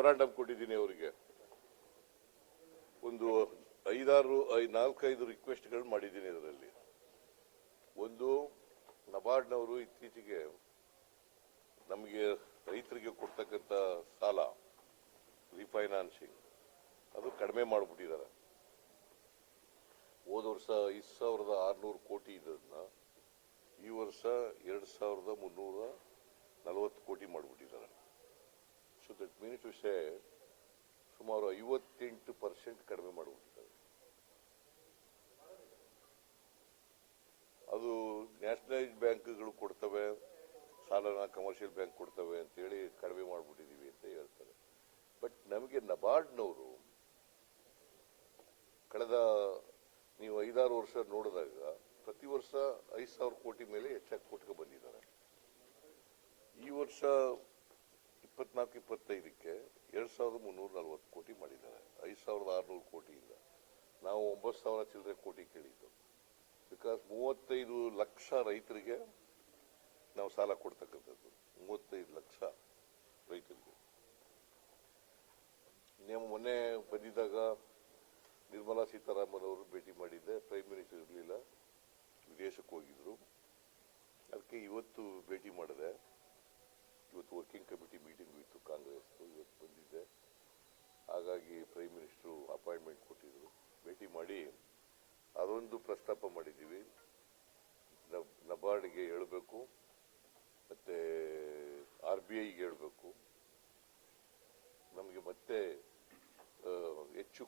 Memorandum ಕೊಟ್ಟಿದ್ದೀನಿ ಅವರಿಗೆ. ಒಂದು 4-5 ರಿಕ್ವೆಸ್ಟ್ಗಳು ಮಾಡಿದ್ದೀನಿ. ಇದರಲ್ಲಿ ಒಂದು, ನಬಾರ್ಡ್ನವರು ಇತ್ತೀಚೆಗೆ ನಮಗೆ ರೈತರಿಗೆ ಕೊಡ್ತಕ್ಕಂಥ ಸಾಲ ರಿಫೈನಾನ್ಸಿಂಗ್ ಅದು ಕಡಿಮೆ ಮಾಡಿಬಿಟ್ಟಿದ್ದಾರೆ. ಹೋದ ವರ್ಷ 5,600 ಕೋಟಿ ಇದನ್ನ ಈ ವರ್ಷ 2,340 ಕೋಟಿ ಮಾಡಿಬಿಟ್ಟಿದ್ದಾರೆ. So that means to say ಸುಮಾರು 58% ಕಡಿಮೆ ಮಾಡಿಬಿಟ್ಟಿದ್ದಾರೆ. ಅದು ನ್ಯಾಷನಲೈಸ್ಡ್ ಬ್ಯಾಂಕ್ಗಳು ಕೊಡ್ತವೆ ಸಾಲನ, ಕಮರ್ಷಿಯಲ್ ಬ್ಯಾಂಕ್ ಕೊಡ್ತವೆ ಅಂತೇಳಿ ಕಡಿಮೆ ಮಾಡಿಬಿಟ್ಟಿದ್ದೀವಿ ಅಂತ ಹೇಳ್ತಾರೆ. ಬಟ್ ನಮಗೆ ನಬಾರ್ಡ್ನವರು ಕಳೆದ ನೀವು 5-6 ವರ್ಷ ನೋಡಿದಾಗ ಪ್ರತಿ ವರ್ಷ 5,000 ಕೋಟಿ ಮೇಲೆ ಹೆಚ್ಚಾಗಿ ಕೊಟ್ಕೊ ಬಂದಿದ್ದಾರೆ. ಈ ವರ್ಷ 24-25ಕ್ಕೆ 2,340 ಕೋಟಿ ಮಾಡಿದ್ದಾರೆ. 5,600 ಕೋಟಿಯಿಂದ ನಾವು 9,000 ಚಿಲ್ಲರೆ ಕೋಟಿ ಕೇಳಿದ್ದು. ಬಿಕಾಸ್ 35 ಲಕ್ಷ ರೈತರಿಗೆ ನಾವು ಸಾಲ ಕೊಡ್ತಕ್ಕಂಥದ್ದು. 35 ಲಕ್ಷ ರೈತರಿಗೆ. ನೀವು ಮೊನ್ನೆ ಬಂದಿದ್ದಾಗ ನಿರ್ಮಲಾ ಸೀತಾರಾಮನ್ ಅವರು ಭೇಟಿ ಮಾಡಿದ್ದೆ. ಪ್ರೈಮ್ ಮಿನಿಸ್ಟರ್ ಇರಲಿಲ್ಲ, ವಿದೇಶಕ್ಕೆ ಹೋಗಿದ್ರು. ಅದಕ್ಕೆ ಇವತ್ತು ಭೇಟಿ ಮಾಡಿದೆ. ಇವತ್ತು ವರ್ಕಿಂಗ್ ಕಮಿಟಿ ಮೀಟಿಂಗ್ ಇತ್ತು ಕಾಂಗ್ರೆಸ್, ಇವತ್ತು ಬಂದಿದ್ದೆ. ಹಾಗಾಗಿ ಪ್ರೈಮ್ ಮಿನಿಸ್ಟರು ಅಪಾಯಿಂಟ್ಮೆಂಟ್ ಕೊಟ್ಟಿದ್ರು. ಭೇಟಿ ಮಾಡಿ ಅದೊಂದು ಪ್ರಸ್ತಾಪ ಮಾಡಿದ್ದೀವಿ. ನಬಾರ್ಡ್ಗೆ ಹೇಳಬೇಕು, ಮತ್ತೆ RBIಗೆ ಹೇಳಬೇಕು, ನಮಗೆ ಮತ್ತೆ ಹೆಚ್ಚು